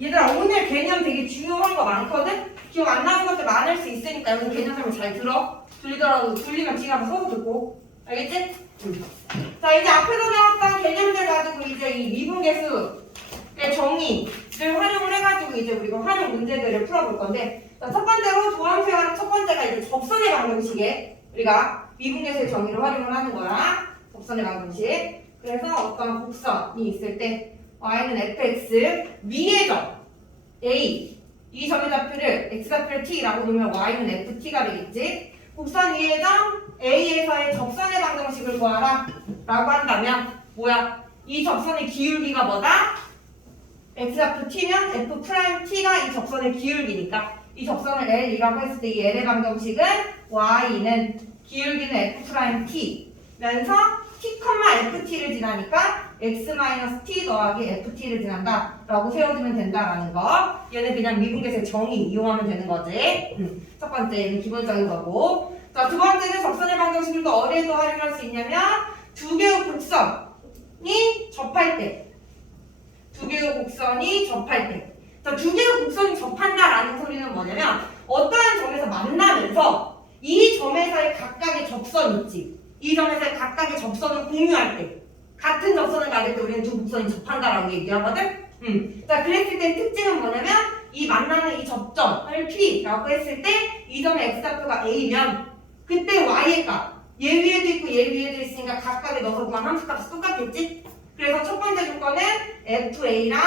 얘들아 오늘 개념 되게 중요한 거 많거든? 기억 안 나는 것들 많을 수 있으니까 오늘 개념 설명 잘 들어. 들리면 뒤에 가서 서서 듣고. 알겠지? 자 이제 앞에서 배웠던 개념들 가지고 이제 이 미분계수의 정의를 활용을 해가지고 이제 우리가 활용 문제들을 풀어볼 건데 자, 첫 번째로 조함수의 첫 번째가 이제 접선의 방정식에 우리가 미분계수의 정의를 활용을 하는 거야. 접선의 방정식. 그래서 어떤 곡선이 있을 때 y는 fx 위의 점 a 이 점의 좌표를 x좌표를 t라고 놓으면 y는 ft가 되겠지. 곡선 위의 점 a에서의 접선의 방정식을 구하라 라고 한다면 뭐야? 이 접선의 기울기가 뭐다? x좌표 t면 f't가 이 접선의 기울기니까 이 접선을 L이라고 했을 때 이 L의 방정식은 y는 기울기는 f't 면서 t, ft를 지나니까 x-t 더하기 ft를 지난다 라고 세워주면 된다라는 거. 얘는 그냥 미분계수의 정의 이용하면 되는 거지. 첫 번째는 기본적인 거고. 자, 두 번째는 접선의 방정식을 또 어디에도 활용할 수 있냐면 두 개의 곡선이 접할 때. 두 개의 곡선이 접할 때. 자, 두 개의 곡선이 접한다라는 소리는 뭐냐면 어떠한 점에서 만나면서 이 점에서의 각각의 접선이 있지. 이 점에서의 각각의 접선을 공유할 때 같은 접선을 가질 때 우리는 두 곡선이 접한다라고 얘기하거든? 자, 그랬을 때 특징은 뭐냐면 이 만나는 이 접점을 P라고 했을 때 이 점의 X좌표가 A면 그때 Y의 값 얘 위에도 있고 얘 위에도 있으니까 각각에 넣어서 구한 함수값이 똑같겠지? 그래서 첫 번째 조건은 FA랑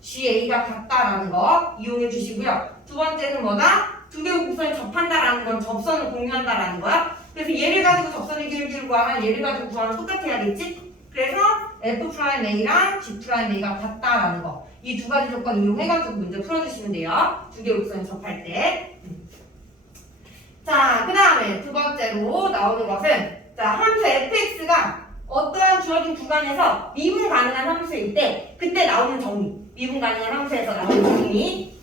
GA가 같다라는 거 이용해 주시고요. 두 번째는 뭐다? 두 개의 곡선이 접한다라는 건 접선을 공유한다라는 거야. 그래서 얘를 가지고 접선의 기울기를 구하면 얘를 가지고 구하면 똑같아야겠지? 그래서 F'A랑 G'A가 같다라는 거. 이 두 가지 조건 이용해가지고 문제 풀어주시면 돼요. 두 개의 곡선이 접할 때. 자, 그 다음에 두 번째로 나오는 것은 자, 함수 fx가 어떠한 주어진 구간에서 미분 가능한 함수일 때 그때 나오는 정의. 미분 가능한 함수에서 나오는 정의.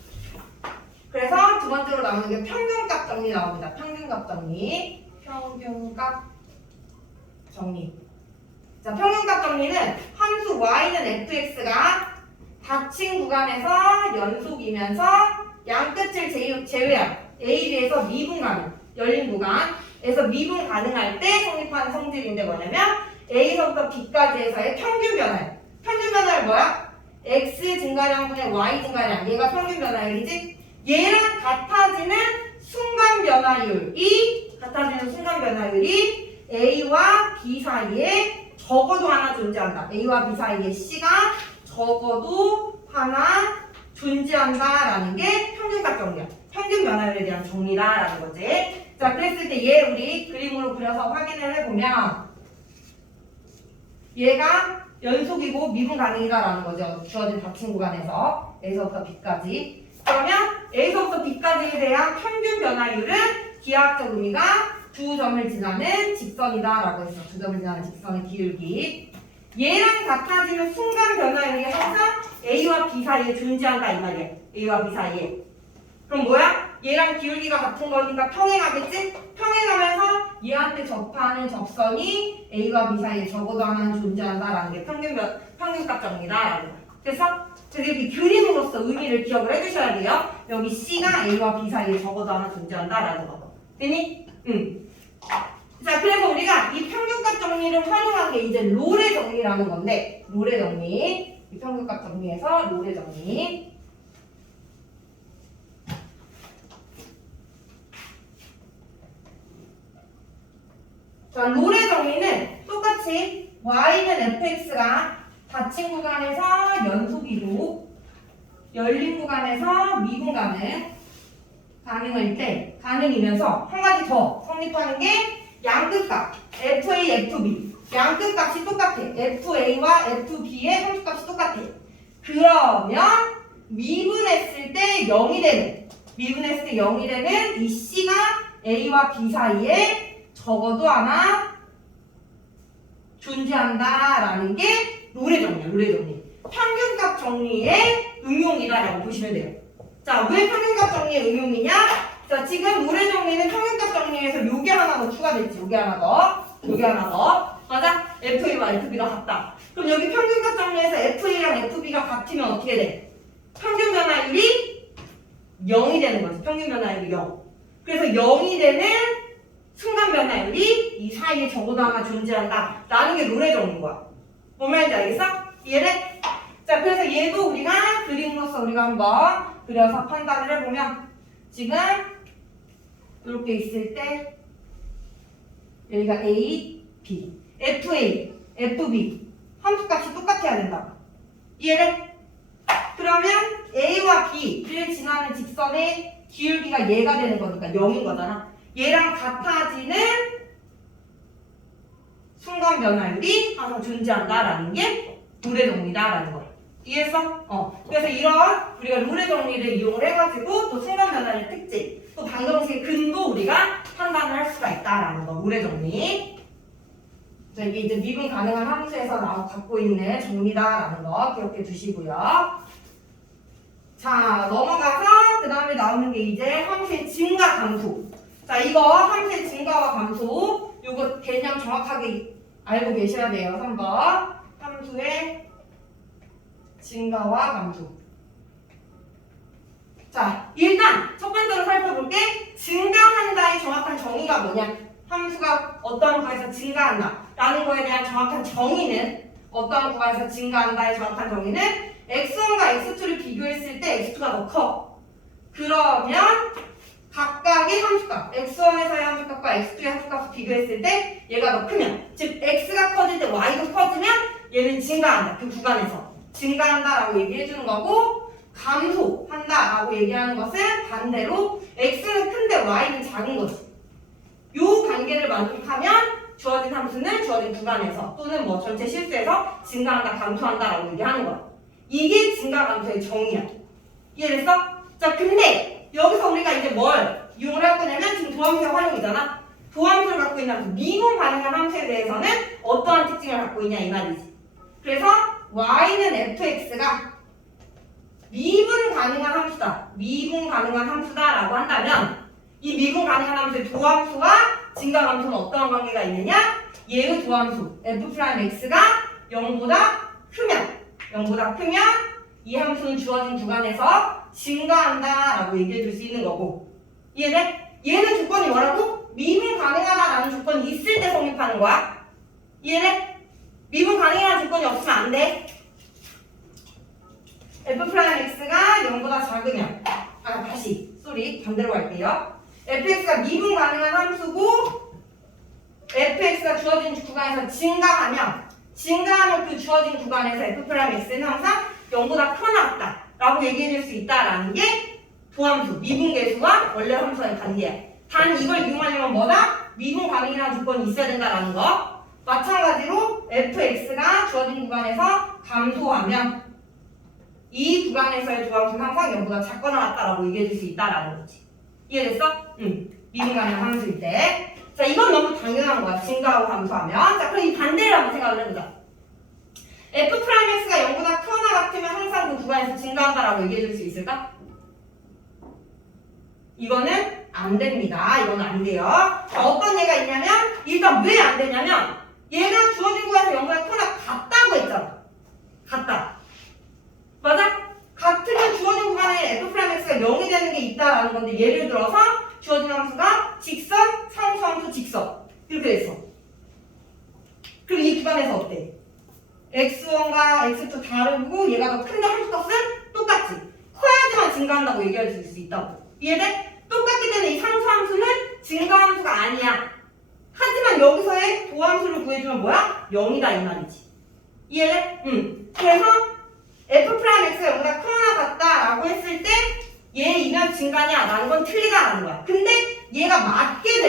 그래서 두 번째로 나오는 게 평균값 정리 나옵니다. 평균값 정리. 평균값 정리. 자, 평균값 정리는 함수 y는 fx가 닫힌 구간에서 연속이면서 양 끝을 제외한 a에서 미분 가능, 열린 구간에서 미분 가능할 때 성립하는 성질인데 뭐냐면 a서부터 b까지에서의 평균 변화율. 평균 변화율 뭐야? x 증가량분의 y 증가량. 얘가 평균 변화율이지? 얘랑 같아지는 순간 변화율이 a와 b 사이에 적어도 하나 존재한다. a와 b 사이에 c가 적어도 하나 존재한다라는 게 평균값 정리야. 평균 변화율에 대한 정리다라는 거지. 자, 그랬을 때 얘 우리 그림으로 그려서 확인을 해보면 얘가 연속이고 미분 가능이다라는 거죠. 주어진 닫힌 구간에서 A서부터 B까지. 그러면 A서부터 B까지에 대한 평균 변화율은 기하학적 의미가 두 점을 지나는 직선이다라고 했어. 두 점을 지나는 직선의 기울기. 얘랑 같아지는 순간 변화율이 항상 A와 B 사이에 존재한다 이 말이야. A와 B 사이에. 그럼 뭐야? 얘랑 기울기가 같은 거니까 평행하겠지? 평행하면서 얘한테 접하는 접선이 A와 B 사이에 적어도 하나는 존재한다라는 게 평균값 정리다라는 거야. 그래서 이렇게 그림으로써 의미를 기억을 해주셔야 돼요. 여기 C가 A와 B 사이에 적어도 하나 존재한다라는 거. 되니? 응. 자, 그래서 우리가 이 평균값 정리를 활용한 게 이제 롤의 정리라는 건데, 롤의 정리. 이 평균값 정리에서 롤의 정리. 자, 롤의 정리는 똑같이 y는 fx가 닫힌 구간에서 연속이고 열린 구간에서 미분 가능일 때 가능이면서 한 가지 더 성립하는 게 양끝값 fa, fb 양끝값이 똑같아. fa와 fb의 함수값이 똑같아. 그러면 미분했을 때 0이 되는 이 c가 a와 b 사이에 적어도 하나 존재한다라는 게 롤의 정리야. 평균값 정리의 응용이다라고 보시면 돼요. 자, 왜 평균값 정리의 응용이냐? 자, 지금 롤의 정리는 평균값 정리에서 요게 하나 더 추가됐지. 요게 하나 더. 맞아? FA와 FB가 같다. 그럼 여기 평균값 정리에서 FA랑 FB가 같으면 어떻게 돼? 평균 변화 변화율이 0이 되는 거지. 평균 변화율이 0. 그래서 0이 되는 순간 변화율이 이 사이에 적어도 하나 존재한다 라는 게 룰의 정리인 거야. 뭔 말인지 알겠어? 이해돼? 자, 그래서 얘도 우리가 그림으로서 우리가 한번 그려서 판단을 해보면 지금 이렇게 있을 때 여기가 A, B, FA, FB 함수값이 똑같아야 된다. 이해돼? 그러면 A와 B를 지나는 직선의 기울기가 얘가 되는 거니까 0인 거잖아. 얘랑 같아지는 순간 변화율이 항상 존재한다라는 게 룰의 정리다라는 거야. 이해했어? 그래서 이런 우리가 룰의 정리를 이용을 해가지고 또 순간 변화율 특징, 또 방정식의 근도 우리가 판단을 할 수가 있다라는 거. 룰의 정리. 자, 이게 이제 미분 가능한 함수에서 갖고 있는 정리다라는 거 기억해 두시고요. 자, 넘어가서 그 다음에 나오는 게 이제 함수의 증가 감소. 자, 이거 함수의 증가와 감소 요거 개념 정확하게 알고 계셔야 돼요. 3번 함수의 증가와 감소. 자, 일단 첫 번째로 살펴볼게. 증가한다의 정확한 정의가 뭐냐? 함수가 어떤 구간에서 증가한다 라는 거에 대한 정확한 정의는, 어떤 구간에서 증가한다의 정확한 정의는 x1과 x2를 비교했을 때 x2가 더 커. 그러면 각각의 함수값, x1에서의 함수값과 x2의 함수값을 비교했을 때 얘가 더 크면, 즉 x가 커질 때 y도 커지면 얘는 증가한다. 그 구간에서 증가한다라고 얘기해주는 거고, 감소한다라고 얘기하는 것은 반대로 x는 큰데 y는 작은 거지. 요 관계를 만족하면 주어진 함수는 주어진 구간에서 또는 뭐 전체 실수에서 증가한다, 감소한다라고 얘기하는 거야. 이게 증가 감소의 정의야. 이해됐어? 자, 근데 여기서 우리가 이제 뭘 이용을 할 거냐면 지금 도함수의 활용이잖아. 도함수를 갖고 있는 함수, 미분 가능한 함수에 대해서는 어떠한 특징을 갖고 있냐 이 말이지. 그래서 y는 fx가 미분 가능한 함수다. 미분 가능한 함수다라고 한다면 이 미분 가능한 함수의 도함수와 증가 감소는 어떠한 관계가 있느냐? 얘의 도함수 f'x가 0보다 크면 이 함수는 주어진 구간에서 증가한다라고 얘기해 줄 수 있는 거고. 이해돼? 얘는 조건이 뭐라고? 미분 가능하다라는 조건이 있을 때 성립하는 거야. 이해돼? 미분 가능한 조건이 없으면 안 돼. f'x가 0보다 작으면, 반대로 갈게요. fx가 미분 가능한 함수고 fx가 주어진 구간에서 증가하면 그 주어진 구간에서 f'x는 항상 0보다 커나왔다 라고 얘기해 줄 수 있다라는 게 도함수, 미분계수와 원래 함수와의 관계야. 단 이걸 이용하려면 뭐다? 미분 가능이라는 조건이 있어야 된다라는 거. 마찬가지로 fx가 주어진 구간에서 감소하면 이 구간에서의 도함수는 항상 0보다 작거나 같다라고 얘기해 줄 수 있다라는 거지. 이해됐어? 미분 가능한 함수일 때. 자, 이건 너무 당연한 거야. 증가하고 감소하면. 자, 그럼 이 반대를 한번 생각을 해보자. f'x가 0보다 크거나 같으면 항상 그 구간에서 증가한다라고 얘기해 줄 수 있을까? 이거는 안 됩니다. 이거는 안 돼요. 자, 어떤 얘가 있냐면, 일단 왜 안 되냐면, 얘가 주어진 구간에서 0보다 크거나 같다고 했잖아. 같다. 맞아? 같으면 주어진 구간에 f'x가 0이 되는 게 있다라는 건데, 예를 들어서 주어진 함수가 직선, 상수함수, 직선 이렇게 됐어. 그럼 이 구간에서 어때? x1과 x2 다르고 얘가 더 큰데 함수값은 똑같지. 커야지만 증가한다고 얘기할 수 있다고. 이해돼? 똑같기 때문에 이 상수함수는 증가함수가 아니야. 하지만 여기서의 도함수를 구해주면 뭐야? 0이다 이 말이지. 이해돼? 그래서 f'x가 0보다 크거나 같다라고 했을 때 얘이면 증가냐? 라는 건 틀리다라는 거야. 근데 얘가 맞게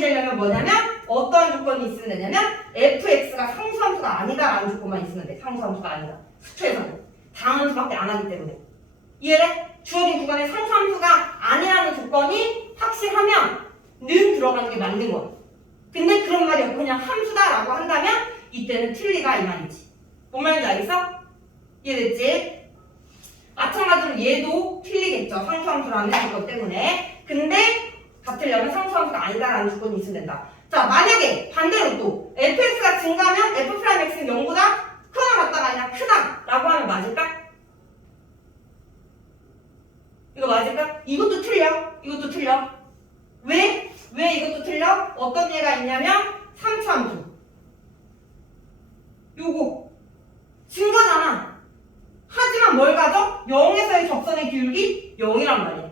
되려면 뭐냐면 어떠한 조건이 있으면 되냐면 fx가 상수함수가 아니다라는 조건만 있으면 돼. 상수함수가 아니다. 수초에서는 다함수밖에 안 하기 때문에. 이해돼? 주어진 구간에 상수함수가 아니라는 조건이 확실하면 는 들어가는 게 맞는 거야. 근데 그런 말이 없고 그냥 함수다라고 한다면 이때는 틀리다 이 말이지. 뭔 말인지 알겠어? 이해됐지? 마찬가지로 얘도 틀리겠죠. 상수함수라는 조건 때문에. 근데 같으려면 상수함수가 아니다라는 조건이 있으면 된다. 자, 만약에 반대로 또 fx가 증가하면 f'x는 0보다 크거나 같다가 아니라 크다라고 하면 맞을까? 이거 맞을까? 이것도 틀려. 이것도 틀려. 왜? 왜 이것도 틀려? 어떤 예가 있냐면 3차함수. 요거 증가잖아. 하지만 뭘 가져? 0에서의 접선의 기울기 0이란 말이야.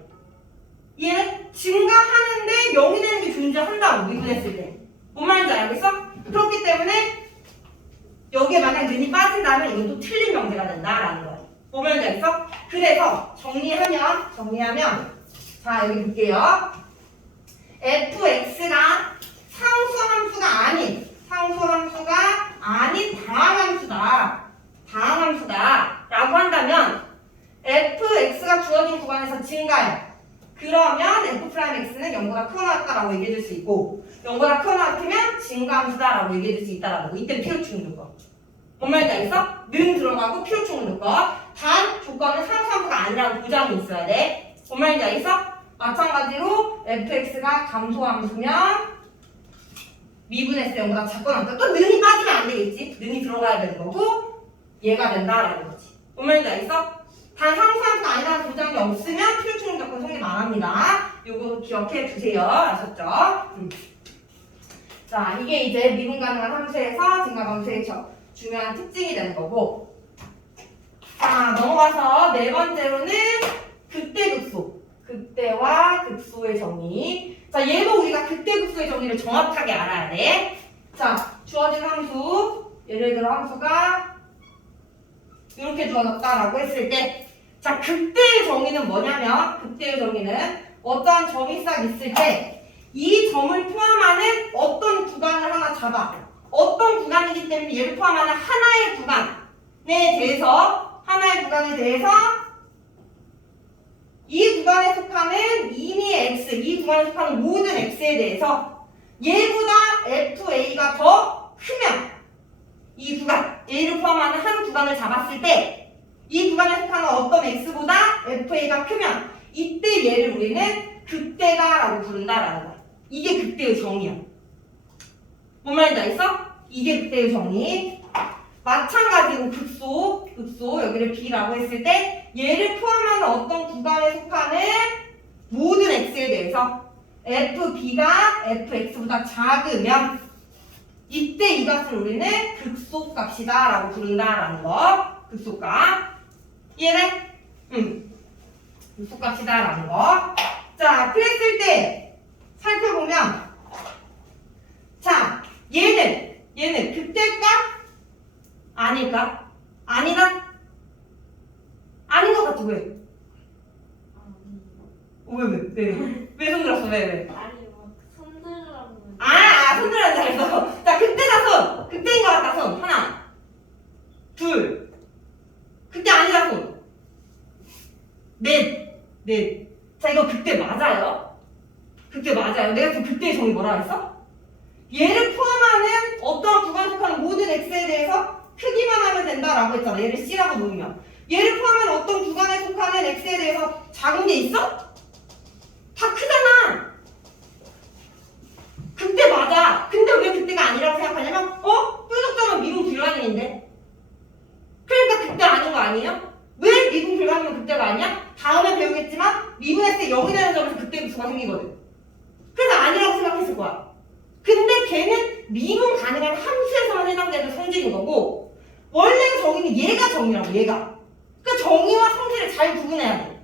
얘는 증가하는데 0이 되는 게 존재한다고 미분했을 때. 뭔 말인지 알겠어? 그렇기 때문에 여기에 만약 눈이 빠진다면 이것도 틀린 명제가 된다라는 거야. 뭔 말인지 알겠어? 그래서 정리하면 자 여기 볼게요. fx가 상수함수가 아닌 다항함수다 라고 한다면 fx가 주어진 구간에서 증가해. 그러면 f'x는 0보다 크거나 얘기해 줄 수 있고 0보다 크거나 증가함수다라고 얘기해 줄 수 있다라는 거. 이때 필요충 조건. 뭔 말인지 알겠어? 는 들어가고 필요충 조건. 단 조건은 상수함수가 아니라는 보장이 있어야 돼. 뭔 말인지 알겠어? 마찬가지로 fx가 감소함수면 미분했을 때 0보다 작거나 같다. 또 는이 빠지면 안 되겠지. 는이 들어가야 되는 거고 얘가 된다라는 거지. 뭔 말인지 알겠어? 단 상수함수가 아니라는 보장이 없으면 필요충 조건 성립 안 합니다. 요거 기억해 주세요. 아셨죠? 자, 이게 이제 미분 가능한 함수에서 증가함수의 중요한 특징이 되는 거고. 자, 넘어가서 네 번째로는 극대극소. 극대와 극소의 정의. 자, 얘도 우리가 극대극소의 정의를 정확하게 알아야 돼. 자, 주어진 함수. 예를 들어 함수가 이렇게 주어졌다라고 했을 때, 자, 극대의 정의는 뭐냐면, 극대의 정의는 어떠한 점이 싹 있을 때, 이 점을 포함하는 어떤 구간을 하나 잡아. 어떤 구간이기 때문에 얘를 포함하는 하나의 구간에 대해서 이 구간에 속하는 이미의 x, 이 구간에 속하는 모든 x에 대해서 얘보다 fa가 더 크면 이 구간, 얘를 포함하는 한 구간을 잡았을 때 이 구간에 속하는 어떤 x보다 fa가 크면 이때 얘를 우리는 극대다라고 부른다라는 거야. 이게 극대의 정의야. 뭔 말인지 알겠어? 이게 극대의 정의. 마찬가지로 극소 여기를 b라고 했을 때 얘를 포함하는 어떤 구간에 속하는 모든 x에 대해서 fb가 fx보다 작으면 이때 이 값을 우리는 극소값이다 라고 부른다라는 거. 극소값. 이해돼? 극소값이다 라는 거. 자, 그랬을 때 살펴보면 자, 얘는 극대일까? 아닐까? 아니다? 아닌 것 같아. 왜? 왜 손들었어? 왜? 아니 막 손들라고. 손들었다 그랬어. 자, 극대다 손. 극대인 것 같다 손. 하나, 둘. 극대 아니다 손. 넷. 자, 이거 극대 맞아요? 극대 맞아요. 내가 지금 극대의 정의 뭐라 했어? 얘를 포함하는 어떠한 구간에 속하는 모든 x에 대해서 크기만 하면 된다라고 했잖아. 얘를 c라고 놓으면. 얘를 포함한 어떤 구간에 속하는 x에 대해서 작은 게 있어? 다 크잖아. 극대 맞아. 근데 왜 극대가 아니라고 생각하냐면 뾰족점은 미분 불가능인데. 그러니까 극대 아닌 거 아니에요? 왜 미분 불가능은 극대가 아니야? 다음에 배우겠지만 미분했을 때 0이 되는 점에서 극대 극소가 생기거든. 그래서 아니라고 생각했을 거야. 근데 걔는 미분 가능한 함수에서만 해당되는 성질인 거고 원래 정의는 얘가 정의라고 얘가. 그러니까 정의와 성질을 잘 구분해야 돼.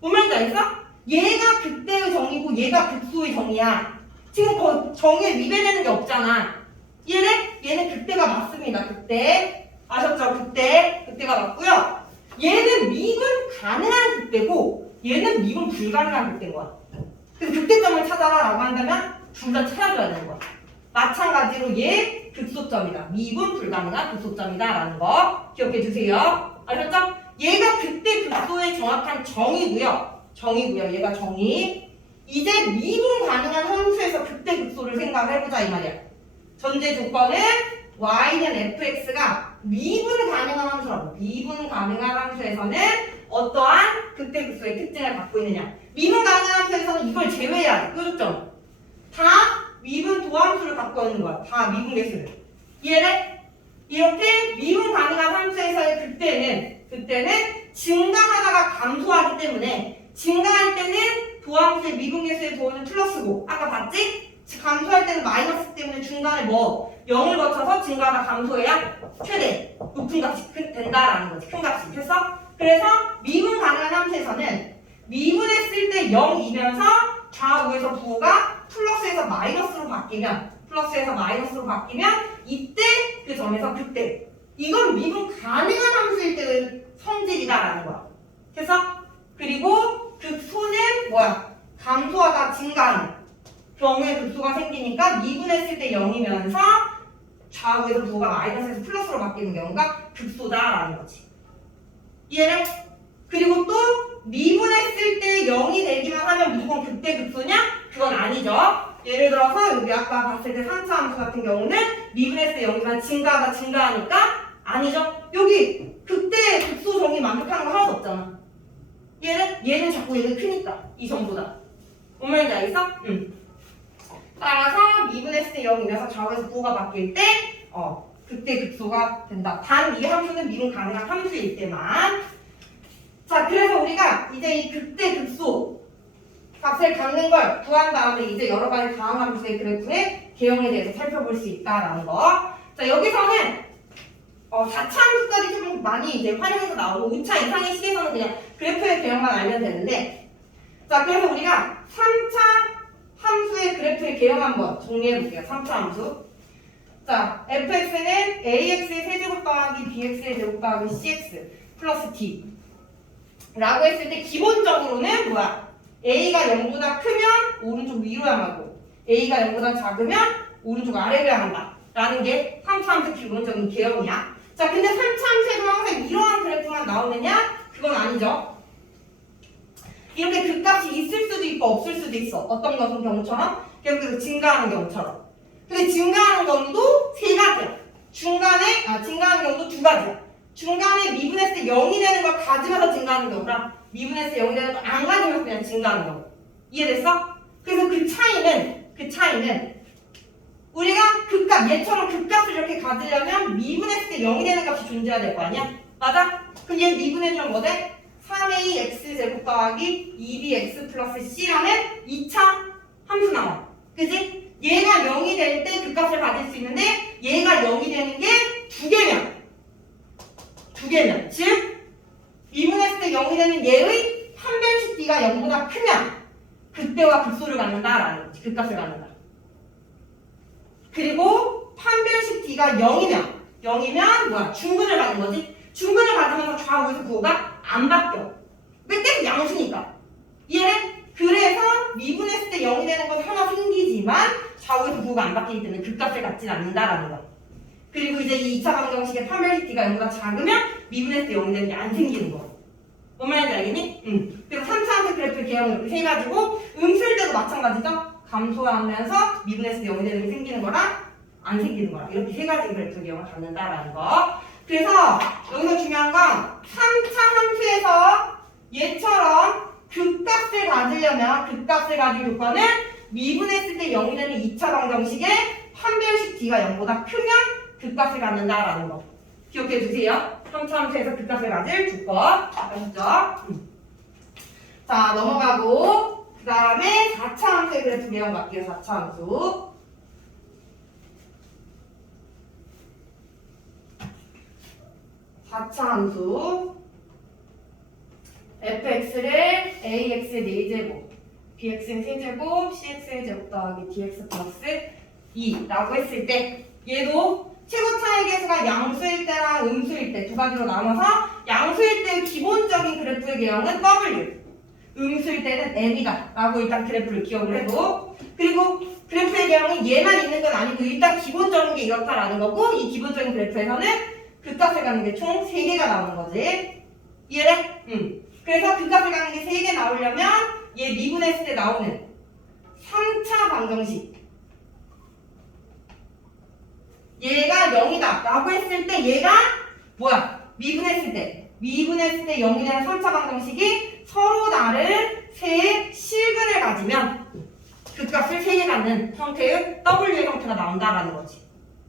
뭔 말인지 알겠어? 얘가 극대의 정의고 얘가 극소의 정의야. 지금 정의에 위배되는 게 없잖아. 얘는 극대가 맞습니다. 극대. 아셨죠? 극대가 맞고요. 얘는 미분 가능한 극대고 얘는 미분 불가능한 극대인 거야. 그래서 극대점을 찾아라라고 한다면 둘 다 찾아줘야 되는 거야. 마찬가지로 얘 극소점이다. 미분 불가능한 극소점이다라는 거 기억해 주세요. 아셨죠? 얘가 극대 극소의 정확한 정의고요. 얘가 정의. 이제 미분 가능한 함수에서 극대 극소를 생각을 해보자 이 말이야. 전제 조건은 y는 fx가 미분 가능한 함수라고. 미분 가능한 함수에서는 어떠한 극대 극소의 특징을 갖고 있느냐. 미분 가능한 함수에서는 이걸 제외해야 돼. 뾰족점. 다 미분 도함수를 갖고 있는 거야. 다 미분 계수를. 이해돼? 이렇게 미분 가능한 함수에서의 극대는 증가하다가 감소하기 때문에 증가할 때는 도함수의 미분계수의 도는 플러스고 아까 봤지? 감소할 때는 마이너스 때문에 중간에 뭐 0을 거쳐서 증가가 감소해야 최대 높은 값이 된다라는 거지. 큰 값이. 됐어? 그래서 미분 가능한 함수에서는 미분했을 때 0이면서 좌우에서 부호가 플러스에서 마이너스로 바뀌면 이때 그 점에서 그때 이건 미분 가능한 함수일 때의 성질이다라는 거야. 됐어? 그리고 극소는 뭐야? 감소하다 증가하는 경우에 극소가 생기니까 미분했을 때 0이면서 좌우에서 부호가 마이너스에서 플러스로 바뀌는 경우가 극소다라는 거지. 이해를? 그리고 또 미분했을 때 0이 되기만 하면 무조건 극대 극소냐? 그건 아니죠. 예를 들어서 여기 아까 봤을 때 3차 함수 같은 경우는 미분했을 때 0이지만 증가하니까 아니죠. 여기 극대 극소 정의 만족하는 거 하나도 없잖아. 얘는 자꾸 얘는 크니까 이 점보다. 뭔 말인지 알겠어? 응. 따라서 미분했을 때 0이면서 좌우에서 부호가 바뀔 때 극대 극소가 된다. 단 이 함수는 미분 가능한 함수일 때만. 자, 그래서 우리가 이제 이 극대 극소 값을 갖는 걸 구한 다음에 이제 여러 가지 다항함수의 그래프의 개형에 대해서 살펴볼 수 있다라는 거. 자, 여기서는 4차 함수까지 좀 많이 이제 활용해서 나오고 5차 이상의 식에서는 그냥 그래프의 개형만 알면 되는데, 자, 그래서 우리가 3차 함수의 그래프의 개형 한번 정리해 볼게요. 3차 함수. 자, fx는 ax의 세제곱 더하기 bx의 제곱 더하기 cx 플러스 d 라고 했을 때 기본적으로는 뭐야? a가 0보다 크면 오른쪽 위로 향하고 a가 0보다 작으면 오른쪽 아래로 향한다 라는 게 3차 함수 기본적인 개형이야. 자, 근데 3차 함수에도 항상 이러한 그래프만 나오느냐? 그건 아니죠. 이렇게 극값이 있을 수도 있고 없을 수도 있어. 어떤 것은 경우처럼 계속해서 증가하는 경우처럼. 근데 증가하는 경우도 세 가지야. 증가하는 경우도 두 가지야. 중간에 미분했을 때 0이 되는 걸 가지면서 증가하는 경우랑 미분했을 때 0이 되는 걸 안 가지면서 그냥 증가하는 경우. 이해됐어? 그래서 그 차이는 우리가 극값, 얘처럼 극값을 이렇게 가지려면 미분했을 때 0이 되는 값이 존재해야 될 거 아니야? 맞아? 그럼 얘 미분해주면 뭐 돼? 3ax 제곱 더하기 2bx 플러스 c라는 2차 함수 나와. 그지? 얘가 0이 될 때 극값을 가질 수 있는데 얘가 0이 되는 게 두 개면 즉 미분했을 때 0이 되는 얘의 판별식 d가 0보다 크면 극대와 극소를 갖는다라는 거지. 극값을 갖는다. 그리고 판별식 d가 0이면 뭐야? 중근을 갖는 거지. 중근을 가지면서 좌우에서 부호가 안 바뀌어. 왜 계속 양수니까. 이해해? 그래서 미분했을 때 0이 되는 건 하나 생기지만 좌우에서 부호가 안 바뀌기 때문에 극값을 갖진 않는다라는 거. 그리고 이제 이 2차 방정식의 판별식 d가 0보다 작으면 미분했을 때 0이 되는 게 안 생기는 거. 뭔 말인지 알겠니? 응. 그래서 3차 함수 그래프 개형을 이렇게 해가지고 음수일 때도 마찬가지죠? 감소하면서 미분했을 때 0이 되는 게 생기는 거랑 안 생기는 거랑 이렇게 세 가지 그래프 개형을 갖는다라는 거. 그래서 여기서 중요한 건 3차 함수에서 얘처럼 극값을 가질 조건은 미분했을 때 0이 되는 2차 방정식의 판별식 d가 0보다 크면 극값을 갖는다라는 거. 기억해 주세요. 3차 함수에서 극값을 가질 조건. 아셨죠? 자, 넘어가고 그 다음에 4차 함수의 그래프 개형 갈게요. 4차 함수. fx를 ax의 4제곱, bx의 세제곱, cx의 제곱 더하기 dx 플러스 2라고 했을 때 얘도 최고 차이 계수가 양수일 때랑 음수일 때 두 가지로 나눠서 양수일 때 기본적인 그래프의 개형은 w, 음수일 때는 m이다 라고 일단 그래프를 기억을 해도, 그리고 그래프의 개형이 얘만 있는 건 아니고 일단 기본적인 게 이렇다라는 거고, 이 기본적인 그래프에서는 극값을 갖는 게 총 3개가 나오는 거지. 이해돼? 그래서 극값을 갖는 게 3개 나오려면 얘 미분했을 때 나오는 3차 방정식, 얘가 0이다 라고 했을 때 얘가 뭐야? 미분했을 때 0이 되는 3차 방정식이 서로 다른 세 실근을 가지면 극값을 3개 갖는 형태의 W의 형태가 나온다라는 거지.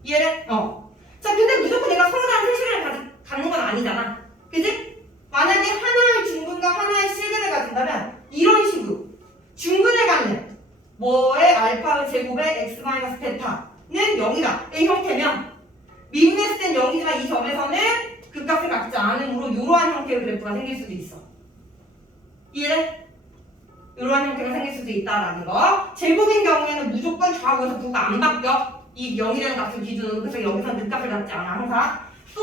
이해돼? 자, 근데 무조건 내가 서로 다른 세 실근을 갖는 건 아니잖아. 그지? 만약에 하나의 중근과 하나의 실근을 가진다면 x 마이너스 베타는 0이다. A 형태면 미분했을 땐 0이지만 이 점에서는 그 값을 갖지 않으므로 이러한 형태의 그래프가 생길 수도 있어. 이해돼? 이러한 형태가 생길 수도 있다라는 거. 제곱인 경우에는 무조건 좌우에서 부가 안 바뀌어. 이 0이 되는 값을 기준으로. 그래서 여기서 그 값을 갖지 않아 항상. 또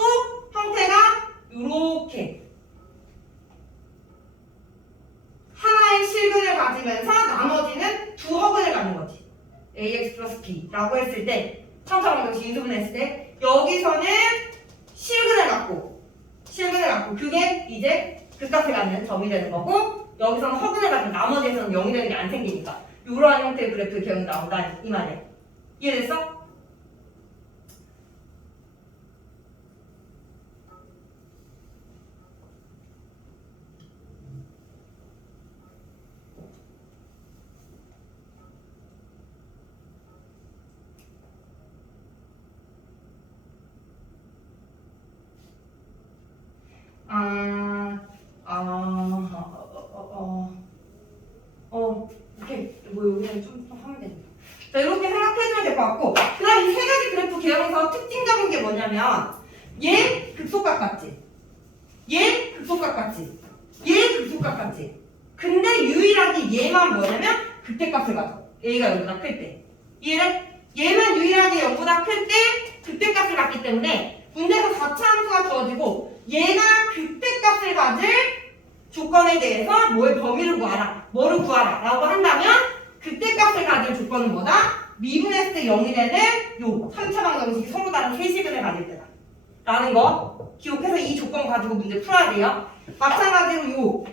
형태가 이렇게 하나의 실근을 가지면서 나머지는 두 허근을 갖는 거지. ax 플러스 b라고 했을 때 천차만별식 인수분해했을 때 여기서는 실근을 갖고 그게 이제 극값을 갖는 점이 되는 거고 여기서는 허근을 갖는 나머지에서는 0이 되는 게 안 생기니까 이러한 형태의 그래프 기억이 나온다 이 말이야. 이해됐어? 오케이. 뭐 여기는 좀 하면 되니까. 자, 이렇게 생각해주면 될 것 같고, 그다음 이 세 가지 그래프 개형에서 특징적인 게 뭐냐면, 얘 극소각 같지? 얘 극소각 같지? 얘 극소각 같지? 근데 유일하게 얘만 뭐냐면 극대값을 가져. A가 0보다 클 때. 이해돼? 얘만 유일하게 0보다 클 때 극대값을 갖기 때문에 문제에서 4차 함수가 주어지고 얘가 극대값을 가질 조건에 대해서 뭐의 범위를 구하라, 뭐를 구하라 라고 한다면 극대값을 가질 조건은 뭐다? 미분했을 때 0이 되는 요 3차 방정식이 서로 다른 세시근을 가질 때다 라는 거 기억해서 이 조건 가지고 문제 풀어야 돼요. 마찬가지로 요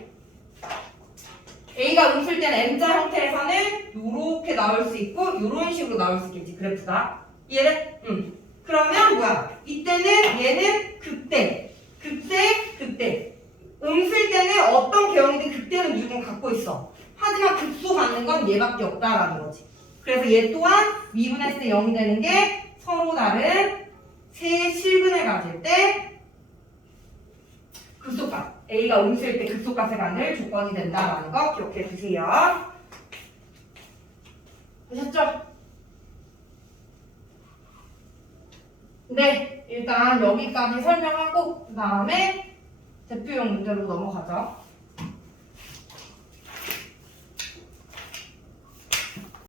A가 음수일 때는 M자 형태에서는 요렇게 나올 수 있고 요런 식으로 나올 수 있겠지 그래프가. 이해돼? 그러면 뭐야? 이때는 얘는 극대 음수일 때는 어떤 개형이든 극대는 무조건 갖고 있어. 하지만 극소 갖는 건 얘밖에 없다라는 거지. 그래서 얘 또한 미분했을 때 0이 되는 게 서로 다른 세 실근을 가질 때 극소값 A가 음수일 때 극소값을 갖는 조건이 된다라는 거 기억해 주세요. 되셨죠? 네, 일단 여기까지 설명하고 그 다음에 대표용 문제로 넘어가죠.